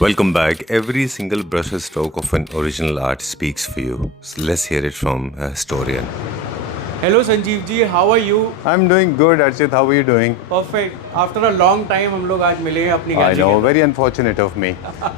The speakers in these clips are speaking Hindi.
Welcome back. Every single brushstroke of an original art speaks for you. So let's hear it from a historian. Hello Sanjeev ji, how are you? I'm doing good, Archit. How are you doing? Perfect. After a long time हम लोग आज मिले हैं अपनी I गैलरी know, में। very unfortunate of me.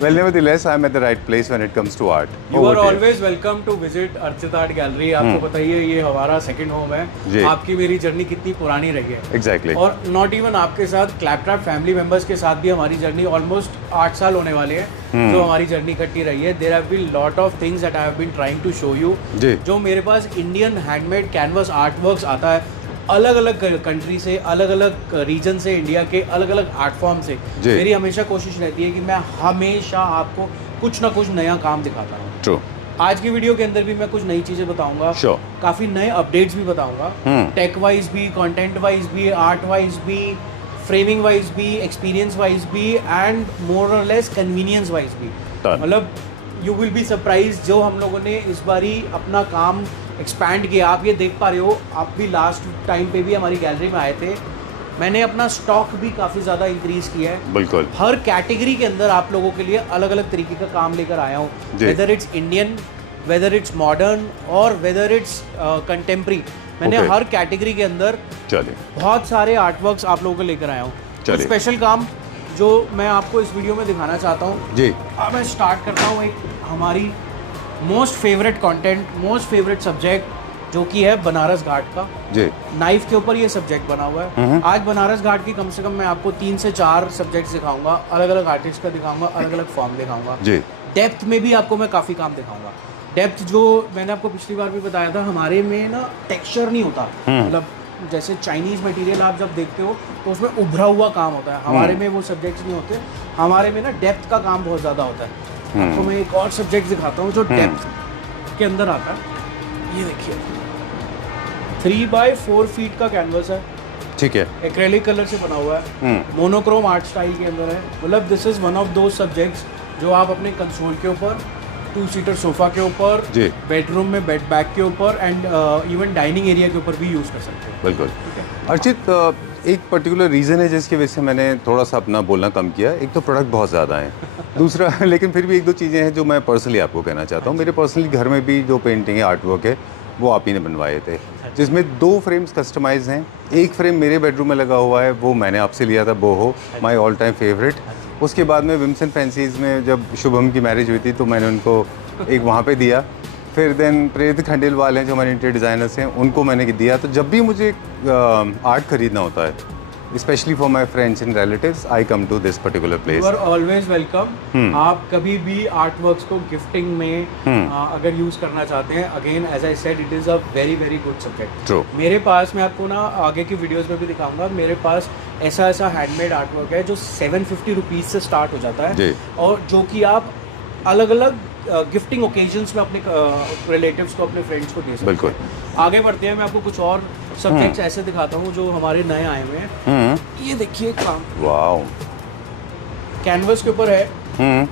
Well, nevertheless, I'm at the right place when it comes to art. You are Over to you. Always welcome to visit Archit art gallery. आपको पता ही है ये हमारा सेकंड होम जी। है। आपकी मेरी जर्नी कितनी पुरानी रही है। Exactly. और नॉट इवन आपके साथ, क्लैपट्रैप फैमिली मेंबर्स के साथ भी हमारी जर्नी ऑलमोस्ट 8 साल होने वाले हैं जो हमारी जर्नी इकट्ठी रही है। There have been lot of things that I have been trying to show you. जी। जो मेरे पास Indian handmade canvas art works आता है अलग अलग कंट्री से, अलग अलग रीजन से, इंडिया के अलग अलग आर्ट फॉर्म से। जी। मेरी हमेशा कोशिश रहती है कि मैं हमेशा आपको कुछ ना कुछ नया काम दिखाता रहूँ। True. आज की वीडियो के अंदर भी मैं कुछ नई चीज़ें बताऊंगा। Sure. काफ़ी नए अपडेट्स भी बताऊंगा, टेक वाइज भी, कंटेंट वाइज भी, आर्ट वाइज भी, फ्रेमिंग वाइज भी, एक्सपीरियंस वाइज भी एंड मोर और लेस कन्वीनियंस वाइज भी। Done. मतलब यू विल बी सरप्राइज जो हम लोगों ने इस बारी अपना काम एक्सपैंड किया। आप ये देख पा रहे हो, आप भी लास्ट टाइम पे भी हमारी गैलरी में आए थे। मैंने अपना स्टॉक भी काफ़ी ज़्यादा इंक्रीज़ किया है। बिल्कुल। हर कैटेगरी के अंदर आप लोगों के लिए अलग अलग तरीके का काम लेकर आया हूँ। जी। Whether it's Indian, whether it's modern और वेदर इट्स कंटेम्प्री, मैंने Okay. हर कैटेगरी के अंदर चलिए। बहुत सारे आर्टवर्क्स आप लोगों को लेकर आया हूँ। चलिए। स्पेशल काम जो मैं आपको इस वीडियो में दिखाना चाहता हूँ। जी। अब मैं स्टार्ट करता हूँ एक हमारी most favourite content, most favourite subject जो कि है बनारस घाट का। जी। नाइफ के ऊपर ये सब्जेक्ट बना हुआ है। आज बनारस घाट की कम से कम मैं आपको 3 से 4 सब्जेक्ट्स दिखाऊंगा, अलग अलग आर्टिस्ट का दिखाऊंगा, अलग अलग फॉर्म दिखाऊंगा। जी। डेप्थ में भी आपको मैं काफ़ी काम दिखाऊंगा। डेप्थ जो मैंने आपको पिछली बार भी बताया था, हमारे में ना टेक्सचर नहीं होता। मतलब जैसे चाइनीज़ मटेरियल आप जब देखते हो तो उसमें उभरा हुआ काम होता है, हमारे में वो सब्जेक्ट्स नहीं होते। हमारे में ना डेप्थ का काम बहुत ज़्यादा होता है। आपको मैं एक और सब्जेक्ट दिखाता हूँ जो डेप्थ के अंदर आता है। ये देखिए 3x4 फीट का कैनवस है, ठीक है। एक्रेलिक कलर से बना हुआ है, मोनोक्रोम आर्ट स्टाइल के अंदर है। मतलब दिस इज़ वन ऑफ दो सब्जेक्ट्स जो आप अपने कंसोल के ऊपर, 2 सीटर सोफा के ऊपर, जी। बेडरूम में बेड बैग के ऊपर एंड इवन डाइनिंग एरिया के ऊपर भी यूज़ कर सकते हो। बिल्कुल। अर्चित, एक पर्टिकुलर रीज़न है जिसकी वजह से मैंने थोड़ा सा अपना बोलना कम किया। एक तो प्रोडक्ट बहुत ज़्यादा है, दूसरा लेकिन फिर भी एक दो चीज़ें हैं जो मैं पर्सनली आपको कहना चाहता हूँ। मेरे पर्सनली घर में भी जो पेंटिंग है, आर्ट वर्क है, वो आप ही ने बनवाए थे, जिसमें 2 फ्रेम्स कस्टमाइज हैं। एक फ्रेम मेरे बेडरूम में लगा हुआ है, वो मैंने आपसे लिया था, बोहो, माय ऑल टाइम फेवरेट। उसके बाद में विम्सन फैंसीज में जब शुभम की मैरिज हुई थी तो मैंने उनको एक वहाँ पे दिया। फिर देन प्रेरित खंडेलवाल हैं जो हमारे इंटीरियर डिज़ाइनर्स हैं, उनको मैंने दिया। तो जब भी मुझे आर्ट खरीदना होता है, specially for my friends and relatives, I come to this particular you place. Are always welcome. आप कभी भी आर्ट वर्क्स को गिफ्टिंग में अगर यूज़ करना चाहते हैं, again as I said, it is a very very good subject. True. मेरे पास, मैं आपको ना आगे की वीडियोस में भी दिखाऊंगा, मेरे पास ऐसा ऐसा हैंडमेड आर्ट वर्क है जो 750 रुपीज़ से स्टार्ट हो जाता है। जी। और जो कि आप अलग अलग गिफ्टिंग ओकेजन्स में अपने रिलेटिव्स को, अपने फ्रेंड्स को दे सकते हैं। बिल्कुल। आगे बढ़ते हैं, मैं आपको कुछ और सब्जेक्ट्स ऐसे दिखाता हूँ जो हमारे नए आए हुए हैं। ये देखिए काम वाओ। कैनवस के ऊपर है।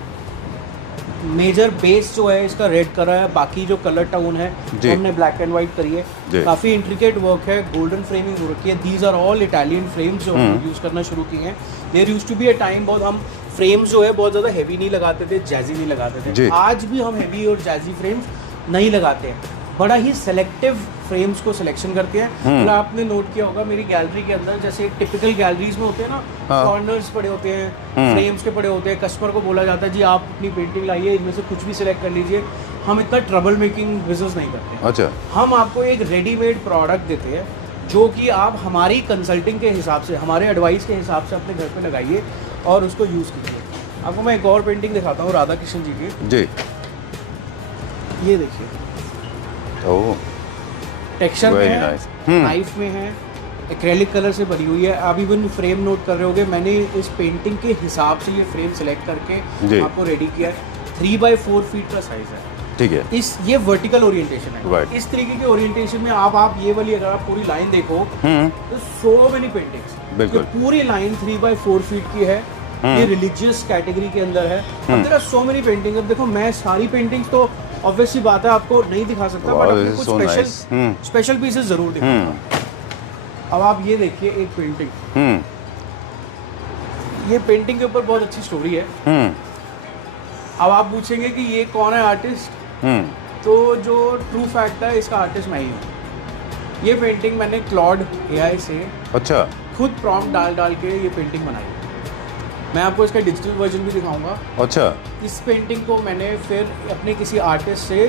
मेजर बेस जो है इसका रेड करा है, बाकी जो कलर टाउन है जी। वो हमने ब्लैक एंड वाइट करी है। जी। काफ़ी इंट्रिकेट वर्क है, गोल्डन फ्रेमिंग हो रखी है। These are all Italian frames जो हम यूज़ करना शुरू किए हैं। There used to be a time, बहुत हम फ्रेम्स जो है बहुत ज़्यादा हैवी नहीं लगाते थे, जैजी नहीं लगाते जी। थे। आज भी हम हैवी और जैजी फ्रेम्स नहीं लगाते हैं, बड़ा ही सेलेक्टिव फ्रेम्स को सिलेक्शन करते हैं। मतलब आपने नोट किया होगा मेरी गैलरी के अंदर, जैसे टिपिकल गैलरीज में होते हैं ना, कॉर्नर्स पड़े होते हैं, फ्रेम्स के पड़े होते हैं। कस्टमर को बोला जाता है जी आप अपनी पेंटिंग लाइए, इनमें से कुछ भी सिलेक्ट कर लीजिए। हम इतना ट्रबल मेकिंग बिजनेस नहीं करते। अच्छा। हम आपको एक रेडीमेड प्रोडक्ट देते हैं जो कि आप हमारी कंसल्टिंग के हिसाब से, हमारे एडवाइस के हिसाब से अपने घर पे लगाइए और उसको यूज़ कीजिए। आपको मैं एक और पेंटिंग दिखाता हूँ राधा कृष्ण जी की। जी। ये देखिए, ओह, टेक्सचर में Very है, nice. नाइफ में है, एक्रेलिक कलर से बनी हुई है। आप इवन फ्रेम नोट कर रहे होगे, मैंने इस पेंटिंग के हिसाब से ये फ्रेम सेलेक्ट करके जी। आपको रेडी किया है। 3x4 फीट का साइज है। ठीक है। ये वर्टिकल ओरिएंटेशन है। Right. इस तरीके के ओरिएंटेशन में आप ये वाली अगर आप पूरी लाइन देखो तो सो मेनी पेंटिंग्स, बिल्कुल। पूरी लाइन 3x4 फीट की है। ये रिलीजियस कैटेगरी के अंदर है। अब there are so many paintings. अब देखो, मैं सारी पेंटिंग्स तो ऑब्वियसली बात है आपको नहीं दिखा सकता, Wow, बट this आपको is कुछ so special nice. Special pieces जरूर दिखाऊंगा। अब आप ये देखिए एक पेंटिंग, ये पेंटिंग के ऊपर बहुत अच्छी स्टोरी है। अब आप पूछेंगे कि ये कौन है आर्टिस्ट, तो जो ट्रू फैक्ट है इसका आर्टिस्ट मैं ही हूँ। ये पेंटिंग मैंने क्लॉड AI से अच्छा खुद प्रॉम्प्ट डाल के ये पेंटिंग बनाई। मैं आपको इसका डिजिटल वर्जन भी दिखाऊंगा। अच्छा इस पेंटिंग को मैंने फिर अपने किसी आर्टिस्ट से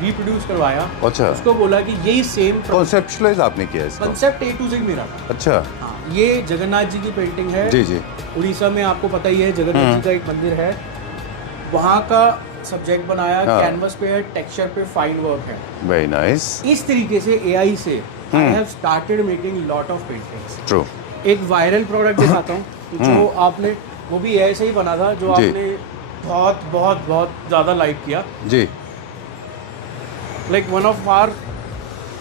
रिप्रोड्यूस करवाया। अच्छा। उसको बोला कि यही सेम कॉन्सेप्चुअलाइज आपने किया इसका? कंसेप्ट A to Z मेरा था। अच्छा। हाँ, ये जगन्नाथ जी की पेंटिंग है। जी जी। उड़ीसा में आपको पता ही है जगन्नाथ जी का एक मंदिर है, वहाँ का सब्जेक्ट बनाया। हाँ। कैनवस पे है, टेक्सचर पे फाइन वर्क है। Very nice. इस तरीके से AI से I have started making lot of paintings. True. एक वायरल प्रोडक्ट दिखाता हूँ जो आपने, वो भी AI से ही बना था, जो जी। आपने बहुत बहुत बहुत ज़्यादा लाइक किया। जी। Like one of our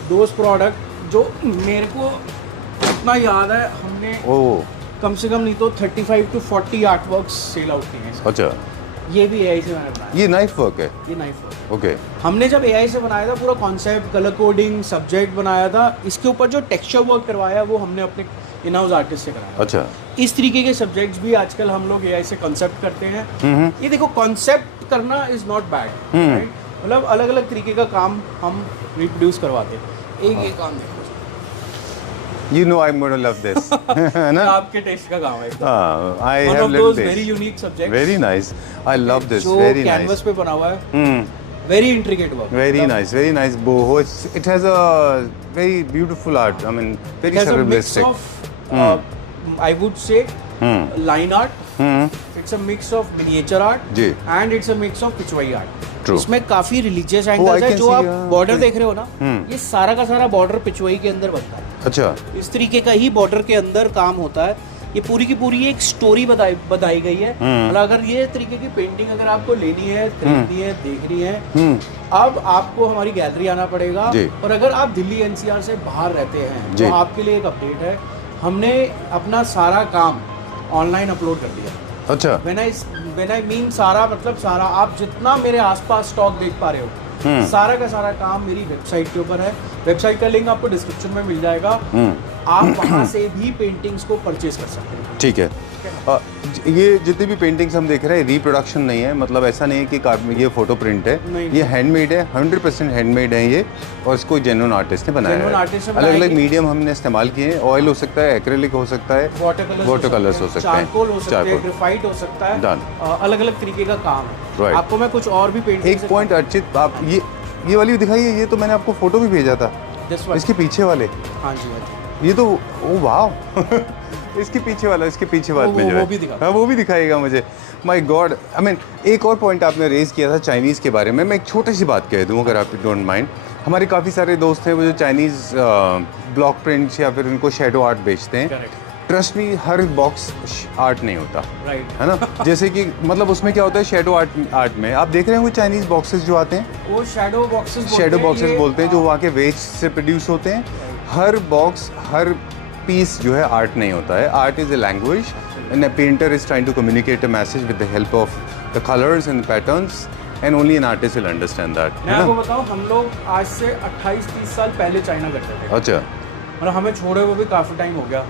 those product जो मेरे को इतना याद है, हमने ओ कम से कम नहीं तो 35 to 40 art works sell out किए हैं। अच्छा। ये भी AI से मैंने बनाया। ये नाइफ वर्क है? ये नाइफ वर्क। ओके। हमने जब AI से बनाया था, पूरा कॉन्सेप्ट, कलर कोडिंग, सब्जेक्ट बनाया था, इसके ऊपर जो टेक्सचर वर्क करवाया वो हमने अपने इन हाउस आर्टिस्ट से कराया। अच्छा। इस तरीके के सब्जेक्ट्स भी आजकल हम लोग AI से कॉन्सेप्ट करते हैं। ये देखो, कॉन्सेप्ट करना इज नॉट बैड, राइट? मतलब अलग अलग तरीके का काम हम रिप्रोड्यूस करवाते हैं। एक ये काम देखो, You know I'm going to love this. है ना? आपके टेस्ट का काम है। I One have of little those taste. very unique subjects। Very nice. I love this. जो Very कैनवस nice. पे बना हुआ है, Hmm. very intricate work। Very nice. Very nice boho. It has a very beautiful art. I mean, very It has a mix cerebristic. of, I would say, line art. It's a mix of miniature art ji. and it's a mix of Pichwai art। True. इसमें काफी रिलीजियस I एंगल्स है। can जो see, आप yeah, बॉर्डर okay. देख रहे हो ना, ये सारा का सारा बॉर्डर पिछवाई के अंदर बनता है। अच्छा। इस तरीके का ही बॉर्डर के अंदर काम होता है। ये पूरी की पूरी एक स्टोरी बताई गई है। मतलब अगर ये तरीके की पेंटिंग अगर आपको लेनी है, खरीदनी है, देखनी है, अब आपको हमारी गैलरी आना पड़ेगा। जी। और अगर आप दिल्ली NCR से बाहर रहते हैं जी। तो आपके लिए एक अपडेट है, हमने अपना सारा काम ऑनलाइन अपलोड कर दिया। अच्छा। व्हेन आई मीन सारा, मतलब सारा, आप जितना मेरे आसपास स्टॉक देख पा रहे हो, सारा का सारा काम मेरी वेबसाइट के ऊपर है। वेबसाइट का लिंक आपको डिस्क्रिप्शन में मिल जाएगा। आप वहाँ से भी पेंटिंग्स को परचेज कर सकते हैं। ठीक है। ये जितनी भी पेंटिंग्स हम देख रहे हैं रिप्रोडक्शन नहीं है, मतलब ऐसा नहीं है कि ये फोटो प्रिंट है। नहीं। ये हैंडमेड है, 100% हैंडमेड है ये, और इसको जेन्युइन आर्टिस्ट ने बनाया Genuine है। artist ने अलग अलग बनाया है। मीडियम हमने इस्तेमाल किए हैं। ऑयल हो सकता है, एक्रेलिक हो सकता है, वाटर कलर्स हो सकते हैं, चारकोल हो सकते हैं, चारकोल। ग्रेफाइट हो सकता है। Done. अलग अलग तरीके का काम है। Right. आपको मैं कुछ और भी पेंटिंग एक पॉइंट अर्चित, आप ये वाली दिखाइए। ये तो मैंने आपको फोटो भी भेजा था, इसके पीछे वाले। हाँ जी, हाँ जी। ये तो ओ वाह इसके पीछे वाला, इसके पीछे वाले में जो वो है, भी दिखा। हाँ वो भी दिखाएगा मुझे। My God. आई मीन, एक और पॉइंट आपने रेज किया था चाइनीज़ के बारे में। मैं एक छोटी सी बात कह दूँ अगर आप डोंट माइंड। हमारे काफ़ी सारे दोस्त हैं वो जो चाइनीज़ ब्लॉक प्रिंट्स या फिर उनको शेडो आर्ट बेचते हैं। Correct. ट्रस्ट मी, हर बॉक्स आर्ट नहीं होता, राइट। है ना? जैसे कि मतलब उसमें क्या होता है, शेडो आर्ट में आप देख रहे हैं वो चाइनीज़ बॉक्सेस जो आते हैं, वो शैडो बॉक्सेस बोलते हैं, जो वहाँ के वेस्ट से प्रोड्यूस होते हैं। हर बॉक्स, हर पीस जो है आर्ट नहीं होता है। Art is a language and a painter is trying to communicate a message with the help of the colours and patterns, and only an artist will understand that. मैं आपको बताऊं, हम लोग आज से 28-30 साल पहले चाइना करते थे। अच्छा। मतलब हमें छोड़े हुए भी काफी टाइम हो गया।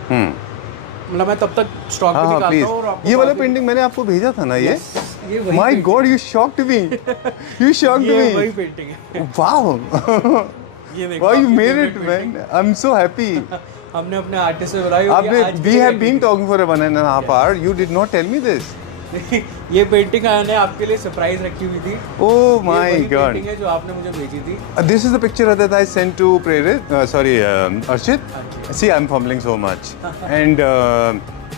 मतलब मैं तब तक स्टॉक हाँ भी हाँ निकालता प्लीज। हूँ और आपको ये वाला बाद में- पेंटिंग मैंने आपको भेजा था ना, ये ये वही my painting- God, you shocked me, you shocked ये वही मी। पेंटिंग है। वाओ, ये देखो, वाओ, यू आपकी made favorite it man, painting। I am so happy. हमने अपने आर्टिस्ट से बुलाई और आपने ये आज वी की have painting been talking for 1.5 hour, you did not tell me this. है। ये पेंटिंग मैंने आपके लिए सरप्राइज रखी हुई थी। Oh ये my वही god. पेंटिंग है जो आपने मुझे भेजी थी। This is the picture that I sent to Prerit, Archit. See, I'm fumbling so much. And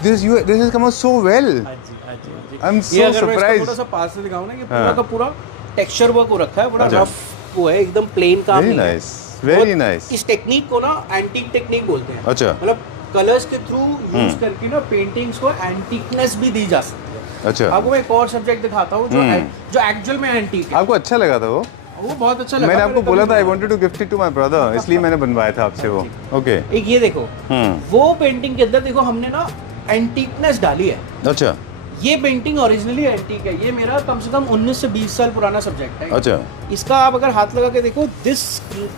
this has come out so well. हाँ जी, हाँ जी, हाँ जी। I'm ये so अगर मैं इसको surprised. थोड़ा सा पास से दिखाऊं ना, ये पूरा हाँ। का पूरा टेक्सचर वर्क हो रखा है, बड़ा अच्छा। रफ वो है, एकदम प्लेन काम Very नहीं है। nice, very और nice. इस टेक्निक को ना एंटीक टेक्निक बोलते हैं। अच्छा। मतलब कलर्स के थ्रू यूज करके ना पेंटिंग्स को एंटीकनेस भी दी जा सकती है। अच्छा। आपको मैं एक और सब्जेक्ट दिखाता हूँ जो एक्चुअल में एंटीक है। आपको अच्छा लगा था वो? वो बहुत अच्छा लगा। मैंने आपको कभी बोला था आई नहीं wanted to gift it to my brother, इसलिए मैंने बनवाया था आपसे वो। ओके। बनाया। एक ये देखो, वो पेंटिंग के अंदर देखो हमने ना एंटीकनेस डाली है। अच्छा। ये पेंटिंग ओरिजिनली एंटीक है। ये मेरा कम से कम 19 से 20 साल पुराना सब्जेक्ट है। अच्छा। इसका आप अगर हाथ लगा के देखो, this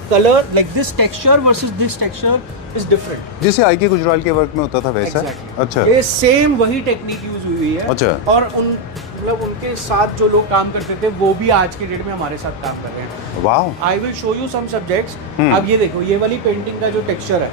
colour like this texture versus this texture is different. जैसे आई के गुजराल के वर्क में होता था वैसा? Exactly. अच्छा। ये सेम वही टेक्निक यूज हुई है। अच्छा। और उन मतलब उनके साथ जो लोग काम करते थे वो भी आज के डेट में हमारे साथ काम कर रहे हैं। Wow. I will show you some subjects. अब ये देखो, ये वाली पेंटिंग का जो टेक्सचर है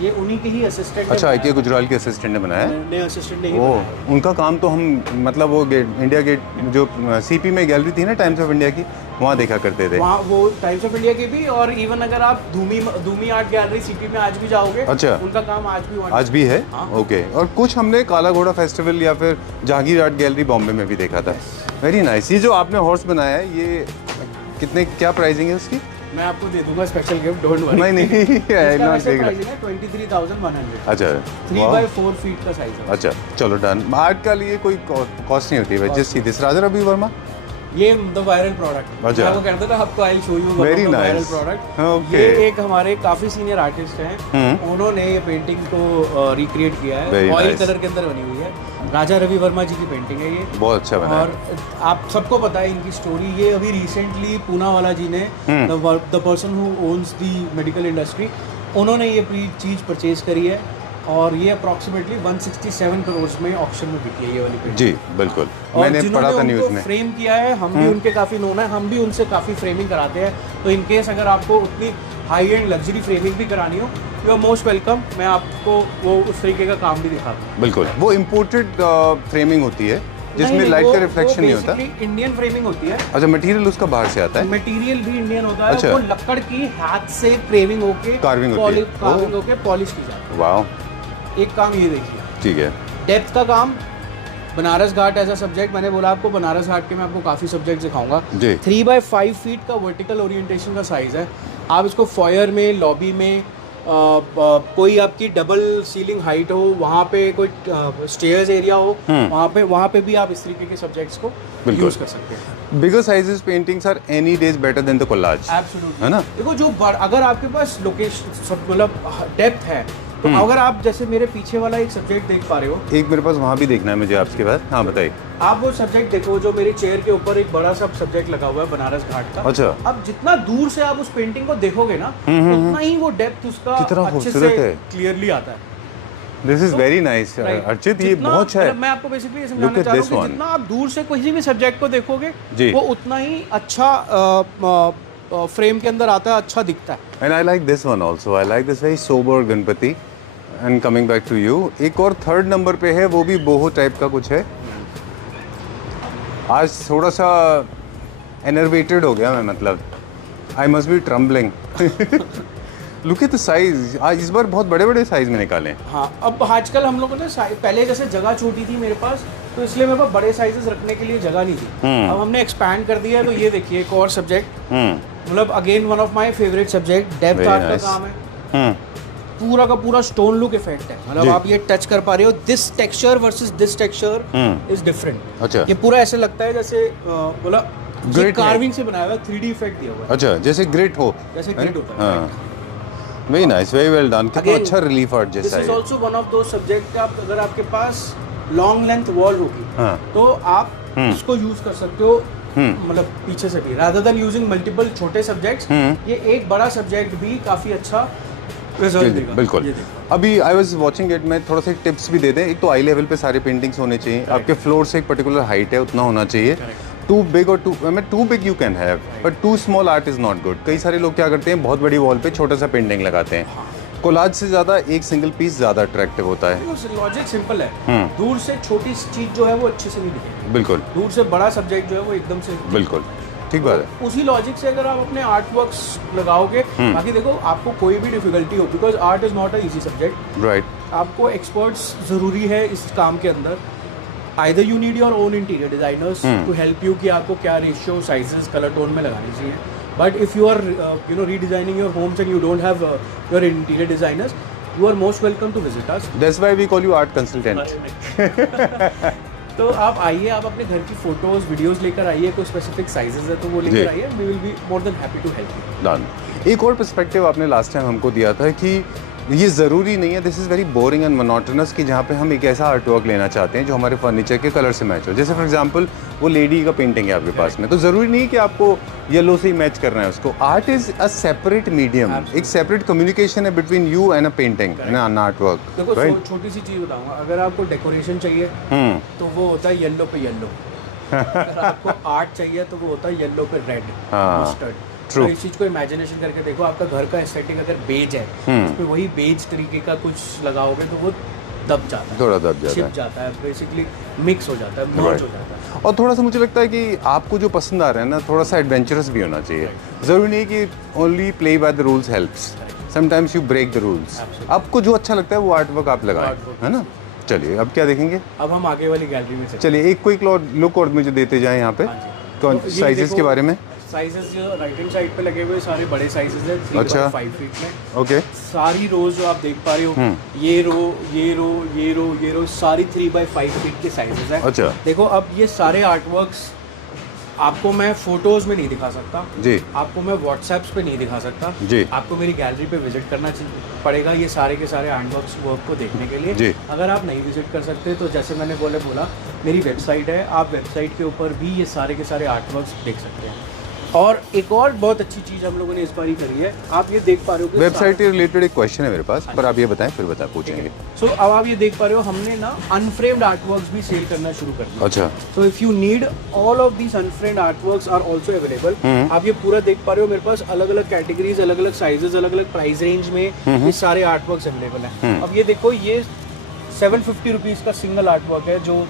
ये उन्हीं के ही असिस्टेंट। अच्छा, आई के गुजराल के असिस्टेंट ने बनाया है? ने असिस्टेंट ने ही वो बनाया है। उनका काम तो हम मतलब वो गेट, इंडिया गेट जो सीपी में गैलरी थी ना टाइम्स ऑफ इंडिया की, वहाँ देखा करते थे। वहाँ वो टाइम्स ऑफ इंडिया की भी, और इवन अगर आप धूमी आर्ट गैलरी सीपी में आज भी जाओगे, अच्छा, उनका काम आज भी आज भी है। हाँ। ओके। और कुछ हमने काला घोड़ा फेस्टिवल या फिर जहांगीर आर्ट गैलरी बॉम्बे में भी देखा था। Very nice. ये जो आपने हॉर्स बनाया है, ये कितने, क्या प्राइसिंग है उसकी? मैं आपको दे दूंगा स्पेशल गिफ्ट, डोंट वरी। नहीं नहीं, इसका वैसे प्राइसिंग है 23,100। अच्छा, 3x4 फीट का साइज है। अच्छा चलो डन। आर्ट का लिए कोई कॉस्ट नहीं होती है, just see this Raja Ravi Varma. ये द वायरल प्रोडक्ट। अच्छा। मैं वो कहता था आपको, I show you Very the viral nice. Product. Okay. ये एक हमारे काफी सीनियर आर्टिस्ट हैं, उन्होंने ये पेंटिंग को रिक्रिएट किया है। Very oil nice. कलर के अंदर बनी हुई है। राजा रवि वर्मा जी की पेंटिंग है ये। बहुत अच्छा बना और आप सबको पता है इनकी स्टोरी। ये अभी रिसेंटली पूनावाला जी ने, the person who owns the medical industry, उन्होंने ये चीज़ परचेज करी है और ये अप्रॉक्सीमेटली 167 करोड़ में ऑक्शन में बिकी है ये वाली पेंटिंग। जी बिल्कुल, और मैंने पढ़ा था न्यूज़ में। फ्रेम किया है, हम भी उनके काफ़ी नोन है, हम भी उनसे काफ़ी फ्रेमिंग कराते हैं। तो इन केस अगर आपको उतनी हाई एंड लग्जरी फ्रेमिंग भी करानी हो, यू आर मोस्ट वेलकम। मैं आपको वो उस तरीके का काम भी दिखाता हूँ। बिल्कुल, वो इम्पोर्टेड फ्रेमिंग होती है जिसमें लाइट का रिफ्लेक्शन नहीं होता। इंडियन फ्रेमिंग होती है। अच्छा, मटेरियल उसका बाहर से आता है? मटेरियल भी इंडियन होता है। अच्छा। वो लकड़ की हाथ से फ्रेमिंग होके, Carving होती है। कार्विंग होके पॉलिश की जाती है। वाह, एक काम ये देखिए, ठीक है। डेप्थ का काम, बनारस घाट एज अ सब्जेक्ट, मैंने बोला आपको बनारस घाट के मैं आपको काफ़ी सब्जेक्ट दिखाऊंगा। जी। 3x5 फीट का वर्टिकल ओरिएंटेशन का साइज़ है। आप इसको फॉयर में, लॉबी में, कोई आपकी डबल सीलिंग हाइट हो, वहाँ पे कोई स्टेयर्स एरिया हो, वहाँ पे भी आप इस तरीके के सब्जेक्ट्स को यूज़ कर सकते हैं। Bigger sizes paintings are any days better than the collage. Absolutely, है ना? देखो जो अगर आपके पास लोकेशन मतलब डेप्थ है, तो अगर आप जैसे मेरे पीछे वाला एक सब्जेक्ट देख पा रहे हो, एक मेरे पास वहाँ भी देखना है मुझे आपके पास। हाँ बताइए। आप वो सब्जेक्ट देखो जो मेरे चेयर के ऊपर एक बड़ा सा सब्जेक्ट लगा हुआ है बनारस घाट का। अच्छा। अब जितना दूर से आप उस पेंटिंग को देखोगे ना, उतना ही वो डेप्थ उसका कितना अच्छे खूबसूरत से है। क्लियरली आता है। This is very nice Archit, ये जितना- बहुत अच्छा है। मतलब मैं आपको बेसिकली ये Look समझाना at चाह रहा this हूँ कि one. जितना आप दूर से किसी भी सब्जेक्ट को देखोगे, जी। वो उतना ही अच्छा फ्रेम के अंदर आता है, अच्छा दिखता है। And I like this one also. I like this very sober Ganpati. And coming back to you, एक और थर्ड नंबर पे है, वो भी बोहो टाइप का कुछ है। आज थोड़ा सा एनर्वेटेड हो गया मैं, मतलब I must be trembling. Look at the size. आज इस बार बहुत बड़े बड़े साइज में निकाले हैं। हाँ, अब आजकल हम लोगों ने पहले जैसे जगह छोटी थी मेरे पास, तो इसलिए मेरे पास बड़े साइजेस रखने के लिए जगह नहीं थी। अब हमने एक्सपैंड कर दिया है। तो ये देखिए एक और सब्जेक्ट, मतलब again one of my favourite subject, depth Very art का nice. काम है। पूरा का पूरा स्टोन लुक इफेक्ट है। मतलब जी। आप ये टच कर पा रहे हो, this texture versus this texture is different. अच्छा। ये पूरा ऐसे लगता है जैसे मतलब Grit कार्विंग से बनाया हुआ है, 3D इफेक्ट दिया हुआ है, अच्छा, जैसे ग्रिट हो। जैसे ग्रिड होता है। हाँ, very nice, very well done. कितना Again, अच्छा रिलीफ आर्ट दिस जैसा इज है। Also one of those subject, आप अगर आपके पास लॉन्ग लेंथ वॉल होगी, हाँ। तो आप इसको यूज कर सकते हो, मतलब पीछे से भी, रादर देन यूजिंग मल्टीपल छोटे सब्जेक्ट्स, ये एक बड़ा सब्जेक्ट भी काफी अच्छा रिजल्ट देगा। बिल्कुल। ये देखो। अभी आई वाज वाचिंग इट, मैं थोड़ा सा टिप्स भी दे दें। एक तो आई लेवल पे सारे पेंटिंग्स होने चाहिए। आपके फ्लोर से एक पर्टिकुलर हाइट है, उतना होना चाहिए। टू बिग और too big you can have, but too small art is not good. कई सारे लोग क्या करते हैं, बहुत बड़ी वॉल पे छोटा सा पेंटिंग लगाते हैं। कोलाज से ज़्यादा एक सिंगल पीस ज़्यादा अट्रैक्टिव होता है। लॉजिक सिंपल है, दूर से छोटी चीज जो है वो अच्छे से नहीं दिखेगी, बिल्कुल दूर से बड़ा सब्जेक्ट जो है वो एकदम से। बिल्कुल ठीक बात है। उसी लॉजिक से अगर आप अपने आर्ट वर्क्स लगाओगे, बाकी देखो आपको कोई भी डिफिकल्टी हो, because art is not a easy subject, right. आपको एक्सपर्ट्स ज़रूरी है इस काम के अंदर। Either you need your own interior designers to help you कि आपको क्या रेशियो, साइजेस, कलर टोन में लगानी चाहिए। But if you are redesigning your homes and you don't have your interior designers, you are most welcome to visit us. That's why we call you art consultant. तो आप आइए, आप अपने घर की फोटोज, वीडियोस लेकर आइए, कोई स्पेसिफिक साइजेस है तो वो जी। लेकर आइए, we will be more than happy to help you. Done. एक और पर्सपेक्टिव आपने लास्ट टाइम हमको दिया था कि ये ज़रूरी नहीं है, this is very boring and monotonous, कि जहाँ पे हम एक ऐसा आर्ट वर्क लेना चाहते हैं जो हमारे फर्नीचर के कलर से मैच हो। जैसे फॉर एग्जांपल वो लेडी का पेंटिंग है आपके पास में, तो ज़रूरी नहीं है कि आपको येलो से ही मैच करना है उसको। Art is a separate medium, एक सेपरेट कम्युनिकेशन है between you and a painting and an art work. देखो छोटी सी चीज़ बताऊंगा, अगर आपको डेकोरेशन चाहिए तो वो होता है येलो पे येलो, अगर आपको आर्ट चाहिए तो वो होता है येलो पे रेड, हाँ, मस्टर्ड। true. तो इस चीज़ को इमेजिनेशन करके देखो, आपका घर का एस्थेटिक अगर बेज है, उस पे वही बेज तरीके का कुछ लगाओगे तो वो दब जाता है, थोड़ा दब जाता छिप है। जाता है, बेसिकली मिक्स हो जाता है, मर्ज हो जाता है। और थोड़ा सा मुझे लगता है कि आपको जो पसंद आ रहा है ना, थोड़ा सा एडवेंचरस भी होना चाहिए। ज़रूरी नहीं कि only play by the rules helps, sometimes you break the rules. आपको जो अच्छा लगता है वो आर्ट वर्क आप लगाएं, है ना। चलिए अब क्या देखेंगे? अब हम आगे वाली गैलरी में चलते चलिए एक क्विक लुक और मुझे देते जाएं यहाँ पे। हैं। हाँ जी। कौन तो ये साइजेस देखो, के बारे में? साइजेस जो राइट हैंड साइड पे लगे हुए सारे बड़े साइजेस हैं, 3 अच्छा। by 5 फीट में। ओके, सारी रोज जो आप देख पा रहे हो, ये रो, ये रो, ये रो, ये रो, सारी 3 by 5 फीट के साइजेस हैं। अच्छा देखो अब ये सारे आर्टवर्क्स आपको मैं फोटोज में नहीं दिखा सकता जी, आपको मैं व्हाट्सएप्स पे नहीं दिखा सकता जी। आपको मेरी गैलरी पे विजिट करना पड़ेगा ये सारे के सारे आर्टवर्क्स वर्क को देखने के लिए। जी। अगर आप नहीं विजिट कर सकते तो जैसे मैंने बोला मेरी वेबसाइट है, आप वेबसाइट के ऊपर भी ये सारे के सारे आर्टवर्क्स देख सकते हैं। और एक और बहुत अच्छी चीज़ हम लोगों ने इस बार ही करी है, आप ये देख पा रहे हो कि वेबसाइट के रिलेटेड एक क्वेश्चन है मेरे पास, पर आप ये बताएं फिर पूछेंगे। सो अब आप ये देख पा रहे हो हमने ना अनफ्रेम्ड आर्टवर्क्स भी सेल करना शुरू कर दिया। अच्छा, So if you need all of these unframed artworks are also available। आप ये पूरा देख पा रहे हो, मेरे पास अलग अलग कैटेगरीज, अलग अलग साइजेस, अलग अलग प्राइस रेंज में ये सारे आर्टवर्क्स अवेलेबल हैं। अब ये देखो, ये 750 रुपीज़ का सिंगल आर्टवर्क है जो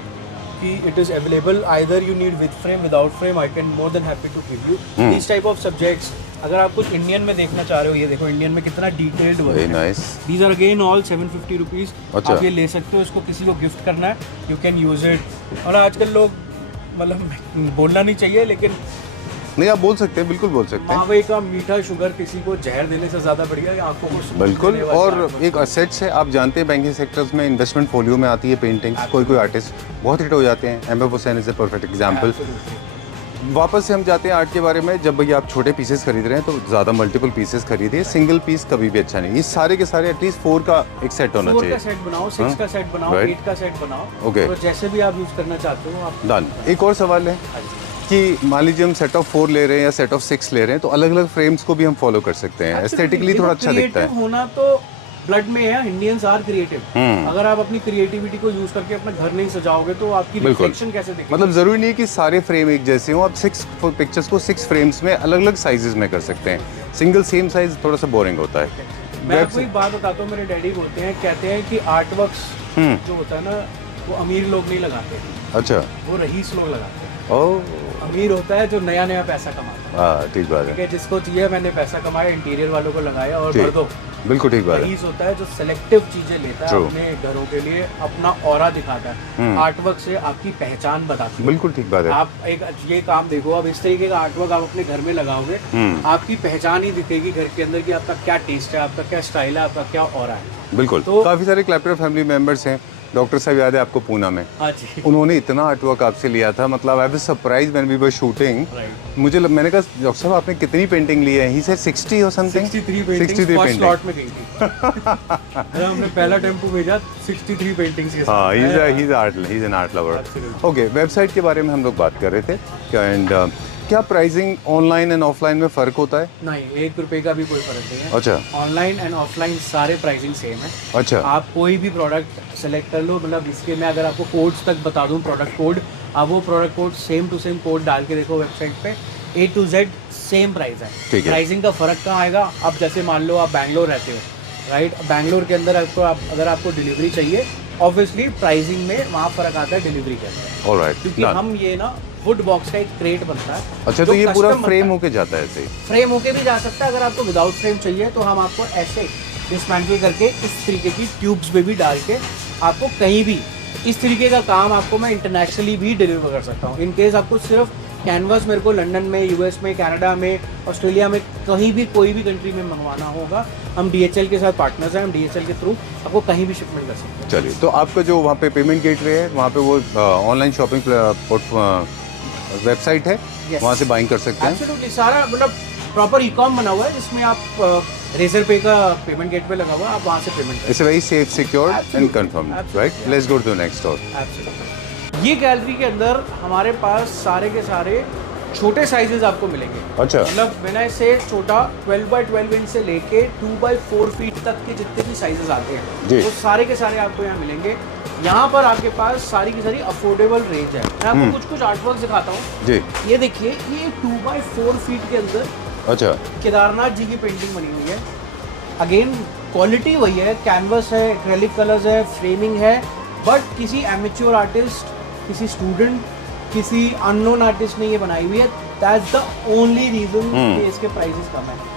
कि it is available either you need with frame, without frame, I can more than happy to give you this type of subjects. अगर आप कुछ इंडियन में देखना चाह रहे हो, ये देखो इंडियन में कितना डिटेल्ड वर्क वेरी है। Nice. These are again all 750 rupees. अच्छा। आप ये ले सकते हो, इसको किसी को गिफ्ट करना है, यू कैन यूज़ इट। और आजकल लोग, मतलब बोलना नहीं चाहिए लेकिन नहीं, आप बोल सकते हैं, बिल्कुल बोल सकते हैं, मावे का मीठा शुगर किसी को जहर देने से ज़्यादा बढ़िया है आंखों को सुकून बिल्कुल। देने वाली और आर्टवर्क। एक असेट्स है, आप जानते हैं बैंकिंग सेक्टर्स में इन्वेस्टमेंट फोलियो में आती है पेंटिंग्स, कोई आर्टिस्ट बहुत हिट हो जाते हैं। M F Hussain is a perfect example. Absolutely। वापस से हम जाते हैं आर्ट के बारे में। जब भैया आप छोटे पीसेस खरीद रहे हैं तो ज़्यादा मल्टीपल पीसेस खरीदिए, सिंगल पीस कभी भी अच्छा नहीं। ये सारे के सारे एटलीस्ट 4 का एक सेट होना 4 का चाहिए। सेट बनाओ, 6 का सेट बनाओ, Right। 8 का सेट बनाओ। Okay। तो जैसे भी आप यूज़ करना चाहते हो आप। डन। एक और सवाल है हाँ जी। कि मान लीजिए हम सेट ऑफ 4 ले रहे हैं या सेट ऑफ 6 ले रहे हैं, तो अलग अलग फ्रेम्स को भी हम फॉलो कर सकते हैं। एस्थेटिकली थोड़ा अच्छा दिखता Creative है। होना तो ब्लड में है, इंडियंस आर क्रिएटिव। अगर आप अपनी क्रिएटिविटी को यूज करके अपना घर नहीं सजाओगे तो आपकी बिल्कुल। रिफ्लेक्शन कैसे दिखेगी? मतलब ज़रूरी नहीं कि सारे फ्रेम एक जैसे हों, आप 6 पिक्चर्स को 6 फ्रेम्स में अलग अलग साइजेस में कर सकते हैं। सिंगल सेम साइज थोड़ा सा बोरिंग होता है। मैं आपको एक बात बताता हूँ, मेरे डैडी बोलते हैं, कहते हैं कि आर्टवर्क्स जो होता है ना वो अमीर लोग नहीं लगाते, अच्छा, वो रईस लोग लगाते हैं। ओह, अमीर होता है जो नया नया पैसा कमाता है, हाँ ठीक बात ठीक है, है, जिसको चाहिए मैंने पैसा कमाया, इंटीरियर वालों को लगाया और ठीक। भर दो। बिल्कुल ठीक बात है। रईस होता है जो सेलेक्टिव चीजें लेता है True। अपने घरों के लिए, अपना ऑरा दिखाता है। आर्टवर्क से आपकी पहचान बताती है। बिल्कुल ठीक बात है। आप एक ये काम देखो, अब इस तरीके का आर्टवर्क आप अपने घर में लगाओगे, आपकी पहचान ही दिखेगी घर के अंदर कि आपका क्या टेस्ट है, आपका क्या स्टाइल है, आपका क्या ऑरा है। बिल्कुल। तो- काफ़ी सारे क्लैप्टर फैमिली मेंबर्स हैं। डॉक्टर साहब याद है आपको पूना में, हाँ जी। उन्होंने इतना आर्टवर्क आपसे लिया था, मतलब I was surprise when we were shooting. Right। मैंने कहा डॉक्टर साहब आपने कितनी पेंटिंग ली है? ही सेड 60 और समथिंग। 63 पेंटिंग्स फर्स्ट स्लॉट में गई थी। अरे हमने पहला टेम्पो भेजा 63 पेंटिंग्स के साथ। हाँ, he is an art lover. Okay, website के बारे में हम लोग बात कर रहे थे एंड क्या प्राइसिंग ऑनलाइन एंड ऑफलाइन में फ़र्क होता है? नहीं, 1 रुपए का भी कोई फर्क नहीं है। अच्छा ऑनलाइन एंड ऑफलाइन सारे प्राइसिंग सेम है। अच्छा, आप कोई भी प्रोडक्ट सेलेक्ट कर लो, मतलब इसके मैं अगर आपको कोड्स तक बता दूं, प्रोडक्ट कोड, आप वो product code same to same code डाल के देखो वेबसाइट पे, A to Z same price है। ठीक है। प्राइसिंग का फर्क कहाँ आएगा? अब जैसे मान लो आप बैंगलोर रहते हो, राइट, बैंगलोर के अंदर अगर आपको डिलीवरी चाहिए, ऑब्वियसली प्राइसिंग में वहाँ फर्क आता है डिलीवरी के अंदर, ऑलराइट, क्योंकि डन। हम ये ना वुड बॉक्स का एक क्रेट बनता है। अच्छा, जो तो ये पूरा custom बनता फ्रेम है। होके जाता है ऐसे ही? फ्रेम होके भी जा सकता है। अगर आपको विदाउट फ्रेम चाहिए तो हम आपको ऐसे डिसमेंटल करके इस तरीके की ट्यूब्स में भी डाल के आपको कहीं भी इस तरीके का काम आपको मैं इंटरनेशनली भी डिलीवर कर सकता हूँ। इन केस आपको सिर्फ कैनवास मेरे को लंदन में, यूएस में, कनाडा में, ऑस्ट्रेलिया में, कहीं भी कोई भी कंट्री में मंगवाना होगा, हम DHL के साथ पार्टनर्स हैं, हम DHL के थ्रू आपको कहीं भी शिपमेंट कर सकते हैं। चलिए, तो आपका जो वहाँ पे पेमेंट गेटवे है, वहाँ पे वो ऑनलाइन शॉपिंग वेबसाइट है, Yes। वहाँ से बाइंग कर सकते हैं। एब्सोल्युटली, सारा मतलब प्रॉपर ई-कॉम बना हुआ है जिसमें आप रेजर पे का पेमेंट गेटवे लगा हुआ है, आप वहाँ से पेमेंट कर it's very safe, secured and Absolutely, confirm, absolutely, right? Let's go to the next store. Absolutely। ये गैलरी के अंदर हमारे पास सारे के सारे छोटे साइजेस आपको मिलेंगे। अच्छा। मतलब मैंने से छोटा 12 by 12 इंच से लेके 2 by 4 फीट तक के जितने भी साइजेस आते हैं जी। वो सारे के सारे आपको यहाँ मिलेंगे। यहाँ पर आपके पास सारी की सारी अफोर्डेबल रेंज है। मैं आपको कुछ कुछ आर्टवर्क दिखाता हूँ जी। ये देखिए, ये 2x4 फीट के अंदर अच्छा। केदारनाथ जी की पेंटिंग बनी हुई है। अगेन क्वालिटी वही है, कैनवस है, एक्रेलिक कलर्स है, फ्रेमिंग है, बट किसी एमेच्योर आर्टिस्ट, किसी स्टूडेंट, किसी अननोन आर्टिस्ट ने ये बनाई हुई है। दैट्स द ओनली रीजन कि इसके प्राइसेस कम है।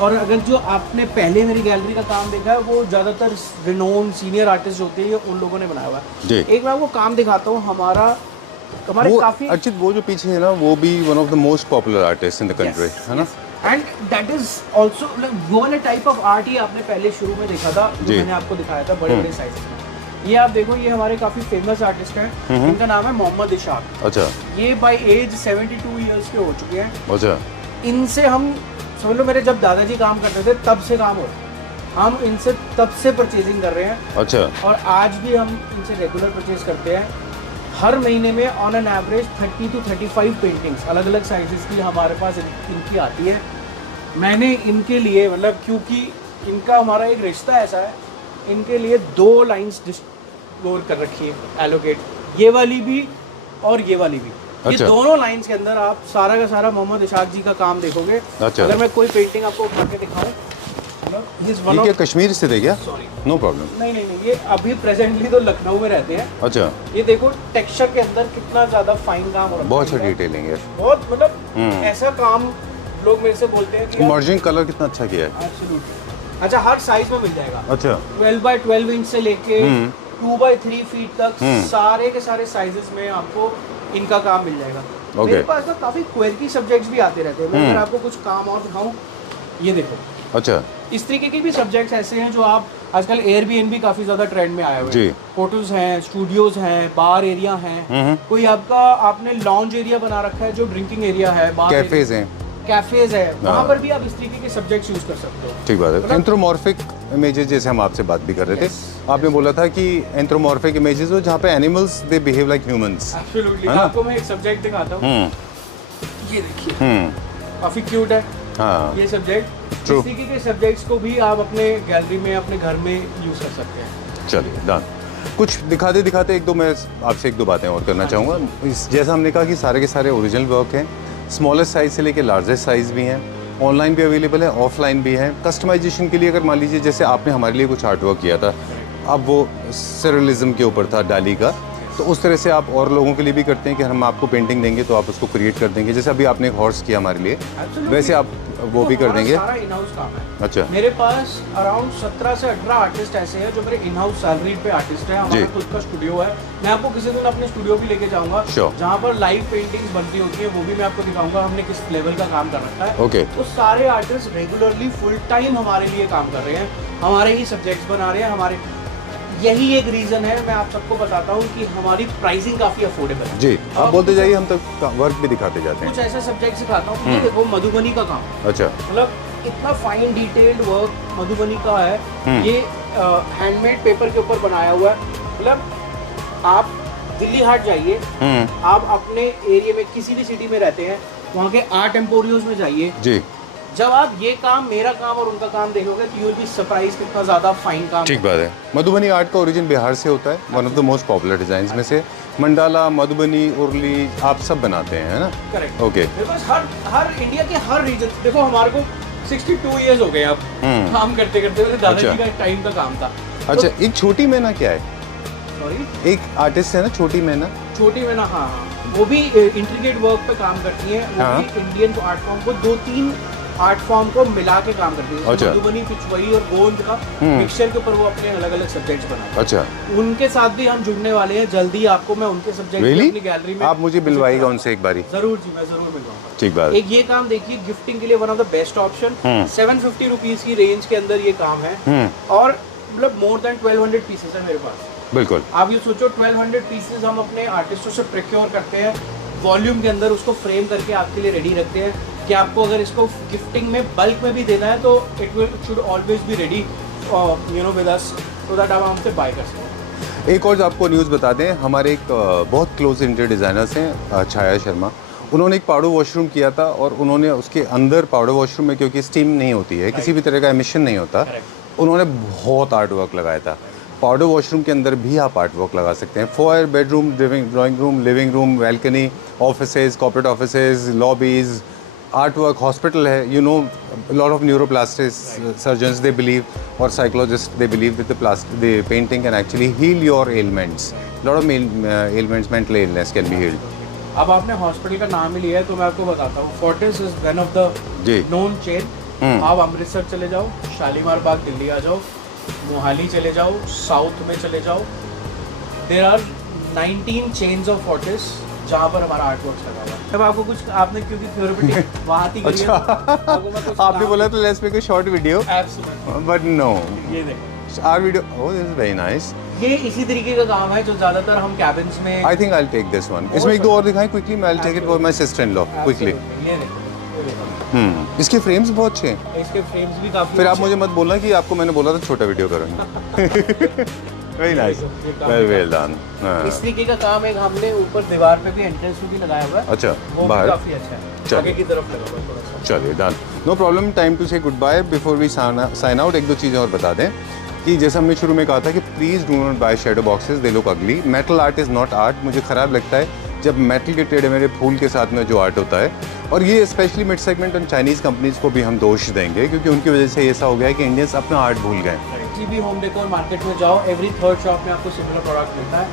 और अगर जो आपने पहले मेरी गैलरी का काम देखा है, वो ज़्यादातर रिनोन सीनियर आर्टिस्ट होते हैं, उन लोगों ने बनाया हुआ जी। है। एक मैं आपको काम दिखाता हूँ, हमारे वो काफ़ी अर्चित, वो जो पीछे है ना, वो भी one of the most popular artist in the country, है ना? एंड दैट इज ऑल्सो वो वाले टाइप ऑफ आर्ट ही आपने पहले शुरू में देखा था, जो जी। मैंने आपको दिखाया था बड़े बड़े साइज में। ये आप देखो, ये हमारे काफ़ी फेमस आर्टिस्ट हैं, इनका नाम है मोहम्मद इशाक। अच्छा ये बाय एज 72 ईयर्स के हो चुके हैं। अच्छा। इनसे हम समझ लो, मेरे जब दादाजी काम करते थे तब से काम हो रहा है। हम इनसे तब से परचेजिंग कर रहे हैं अच्छा। और आज भी हम इनसे रेगुलर परचेज करते हैं। हर महीने में on an average 30 to 35 paintings अलग अलग साइजेस की हमारे पास इनकी आती है। मैंने इनके लिए, मतलब क्योंकि इनका हमारा एक रिश्ता ऐसा है, इनके लिए 2 लाइंस डिस्क्लोर कर रखी है, एलोकेट, ये वाली भी और ये वाली भी। ये अच्छा। दोनों लाइंस के अंदर आप सारा का सारा मोहम्मद इशाक जी का काम देखोगे। अच्छा। अगर मैं कोई पेंटिंग आपको उठा के दिखाऊं, ये क्या कश्मीर से थे क्या? Sorry, no problem. नहीं, ये अभी प्रेजेंटली तो लखनऊ में रहते हैं। अच्छा। ये देखो टेक्सचर के अंदर कितना ज्यादा फाइन काम हो रहा है, बहुत अच्छा डिटेलिंग है। बहुत, मतलब ऐसा काम लोग मेरे से बोलते हैं कि मर्जिंग कलर कितना अच्छा किया है। एब्सोल्युटली। अच्छा, हर साइज में मिल जाएगा। अच्छा। 12x12 इंच से लेके 2x3 फीट तक सारे के सारे साइजेस में आपको इनका काम मिल जाएगा। मेरे पास ना काफी क्वेरकी सब्जेक्ट्स भी आते रहते हैं। मैं अगर आपको कुछ काम और दिखाऊं, ये देखो। अच्छा। इस तरीके के भी सब्जेक्ट्स ऐसे हैं जो आप आजकल एयरबीएनबी काफी ज्यादा ट्रेंड में आए हुए जी। हैं। होटल्स हैं, स्टूडियोज हैं, बार एरिया हैं, कोई आपका आपने लॉन्ज एरिया बना रखा है जो ड्रिंकिंग एरिया है, बार कैफेज हैं, कैफेज है, वहाँ पर भी आप इस तरीके के सब्जेक्ट्स यूज कर सकते हो। ठीक बात है। एंथ्रोमॉर्फिक इमेजेस, जैसे हम आपसे बात भी कर रहे थे, आपने बोला था कि एंथ्रोमॉर्फिक इमेजेस हो जहाँ पे animals they behave like humans. Absolutely. आपको मैं एक सब्जेक्ट दिखाता हूँ, ये देखिए, काफी क्यूट है। हाँ। ये सब्जेक्ट, True. इस तरीके के सब्जेक्ट्स को भी आप अपने गैलरी में, अपने घर में यूज कर सकते हैं। चलिए डन। कुछ दिखाते दिखाते एक दो मैं आपसे एक दो बातें और करना चाहूँगा। जैसा हमने कहा कि सारे के सारे ओरिजिनल वर्क हैं, स्मॉलेस्ट साइज से लेके लार्जेस्ट साइज भी हैं, ऑनलाइन भी अवेलेबल है, ऑफलाइन भी है। कस्टमाइजेशन के लिए अगर मान लीजिए जैसे आपने हमारे लिए कुछ आर्ट वर्क किया था, अब वो सरलिज्म के ऊपर था, डाली का, तो उस तरह से आप और लोगों के लिए भी करते हैं कि हम आपको पेंटिंग देंगे तो आप उसको क्रिएट कर देंगे। जैसे अभी आपने एक हॉर्स किया हमारे लिए, वैसे आप वो भी कर देंगे। सारा इन हाउस काम है। अच्छा। मेरे पास अराउंड 17 से 18 आर्टिस्ट ऐसे हैं जो मेरे इन हाउस सैलरी पे आर्टिस्ट हैं। हमारा खुद का स्टूडियो है। मैं आपको किसी दिन अपने स्टूडियो भी लेके जाऊंगा, जहाँ पर लाइव पेंटिंग्स बनती होती है, वो भी मैं आपको दिखाऊंगा हमने किस लेवल का काम कर रखा है। ओके। तो सारे आर्टिस्ट रेगुलरली फुल टाइम हमारे लिए काम कर रहे हैं, हमारे ही सब्जेक्ट्स बना रहे हैं। हमारे यही एक रीजन है, मैं आप सबको बताता हूँ कि हमारी प्राइसिंग काफी अफोर्डेबल है। जी, आप बोलते जाइए, हम तक वर्क भी दिखाते जाते हैं। कुछ ऐसे सब्जेक्ट सिखाता हूँ। ये देखो, मधुबनी का काम। अच्छा। मतलब इतना फाइन डिटेल्ड वर्क मधुबनी का है। ये हैंडमेड पेपर के ऊपर बनाया हुआ है। मतलब आप दिल्ली हाट जाइए, आप अपने एरिया में किसी भी सिटी में रहते हैं, वहाँ के आर्ट एम्पोरियोज में जाइए जी, जब आप ये काम, मेरा काम और उनका काम देखोगे तो यू विल बी सरप्राइज कितना ज़्यादा फाइन काम। ठीक बात है। मधुबनी आर्ट का ओरिजिन बिहार से होता है। One of the most popular design में से मंडाला, मधुबनी, उर्ली, आप सब बनाते हैं, है ना? Correct. Okay. Because her India के हर रीजन, देखो हमारे को 62 ईयर्स हो गए अब काम करते करते। मेरे दादाजी का टाइम का काम था। अच्छा, एक छोटी मैना क्या है? सॉरी, एक आर्टिस्ट है ना छोटी मैना? छोटी मैना, हाँ, वो भी इंट्रिकेट वर्क पे काम करती है। वो भी इंडियन आर्ट फॉर्म को 2-3 आर्ट फॉर्म को मिला के काम करती है। अच्छा। मधुबनी, पिछवाई और गोंद का मिक्सचर के ऊपर वो अपने अलग अलग सब्जेक्ट्स बनाते हैं। अच्छा। उनके साथ भी हम जुड़ने वाले हैं जल्दी। आपको मैं उनके सब्जेक्ट अपनी गैलरी में, आप मुझे मिलवाइएगा उनसे एक बारी? जरूर जी, मैं जरूर मिलवाऊंगा। ठीक बात। एक ये काम देखिए, गिफ्टिंग के लिए one of the best option. 750 rupees की रेंज के अंदर ये काम है और मतलब मोर देन 1200 पीसेस है मेरे पास। बिल्कुल। आप ये सोचो, 1200 पीसेस हम अपने आर्टिस्टों से प्रोक्योर करते हैं, वॉल्यूम के अंदर उसको फ्रेम करके आपके लिए रेडी रखते हैं कि आपको अगर इसको गिफ्टिंग में बल्क में भी देना है तो it should always be ready you know with us, so that आप हमसे बाय कर सकते। एक और आपको न्यूज़ बता दें, हमारे एक बहुत क्लोज इंटीरियर डिज़ाइनर्स हैं, छाया शर्मा। उन्होंने एक पाउडर वॉशरूम किया था और उन्होंने उसके अंदर पाउडर वॉशरूम में, क्योंकि स्टीम नहीं होती है, किसी भी तरह का एमिशन नहीं होता, उन्होंने बहुत आर्ट वर्क लगाया था। पाउडर वॉशरूम के अंदर भी आप आर्ट वर्क लगा सकते हैं। Foyer, bedroom, drawing room, living room, balcony, offices, corporate offices, lobbies, art work, hospital है, you know lot of neuroplastic surgeons they believe और psychologist they believe with the painting can actually heal your ailments. Lot of ailments, mental illness can be healed. अब आपने हॉस्पिटल का नाम ही लिया है तो मैं आपको बताता हूँ, फोर्टिस इज वन ऑफ जी। The known chain. आप अमृतसर चले जाओ, शालीमार बाग दिल्ली आ जाओ, मोहाली चले जाओ, साउथ में चले जाओ, there are 19 chains of Fortis जहाँ पर हमारा आर्ट वर्क लगा हुआ है। अब आपको कुछ, आपने क्योंकि थ्योरेटिक बात ही करी है, आपको मैं कुछ आपने बोला तो let's make a short video, absolutely, but no ये देखो our video, oh this is very nice. ये इसी तरीके का काम है जो ज़्यादातर हम कैबिन्स में। I think I will take this one. इसमें एक दो और दिखाएं क्विकली, मैं I will take it for my sister in law quickly. ये देखो, ये देखो। इसके फ्रेम्स बहुत अच्छे हैं। इसके फ्रेम्स भी काफ़ी फिर आप अच्छे मुझे मत बोलना कि आपको मैंने बोला था छोटा वीडियो करूँगा। Very nice, very well done. हैं। इस तरीके का काम एक हमने ऊपर दीवार पे भी एंट्रेंस में भी लगाया हुआ है। अच्छा, वो भी बाहर? काफ़ी अच्छा है, चलिए। आगे की तरफ लगा हुआ है थोड़ा सा। चलिए done, no problem. Time to say goodbye before we sign out. एक दो चीज़ें और बता दें कि जैसे हमने शुरू में कहा था कि please do not buy shadow boxes, they look ugly. Metal art is not art. मुझे ख़राब लगता है जब मेटल के टेढ़े मेरे फूल के साथ में जो आर्ट होता है, और ये स्पेशली मिड सेगमेंट और चाइनीज़ कंपनीज़ को भी हम दोष देंगे क्योंकि उनकी वजह से ऐसा हो गया है कि इंडियंस अपना आर्ट भूल गए। किसी भी होम डेकोर मार्केट में जाओ, एवरी थर्ड शॉप में आपको सिमिलर प्रोडक्ट मिलता है,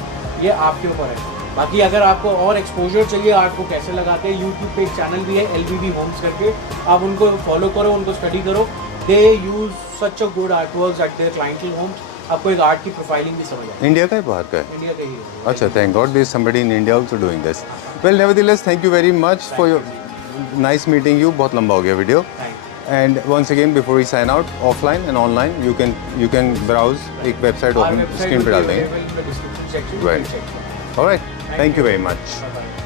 ये आपके ऊपर है। बाकी अगर आपको और एक्सपोजर चाहिए आर्ट को कैसे लगाते हैं, यूट्यूब पे एक चैनल भी है LBB होम्स करके, आप उनको फॉलो करो, उनको स्टडी करो। They use such a good art work at their clientele home. आपको एक आर्ट की प्रोफाइलिंग भी समझ आएगी। इंडिया का है, बाहर का है? इंडिया का ही है। अच्छा, thank God there is somebody in India also doing this. Well nevertheless, thank you very much for your nice meeting you. बहुत लंबा हो गया video. And once again, before we sign out, offline and online, you can browse. एक वेबसाइट ओपन स्क्रीन पे डाल देंगे। Right. All right. Thank you very much. Bye-bye.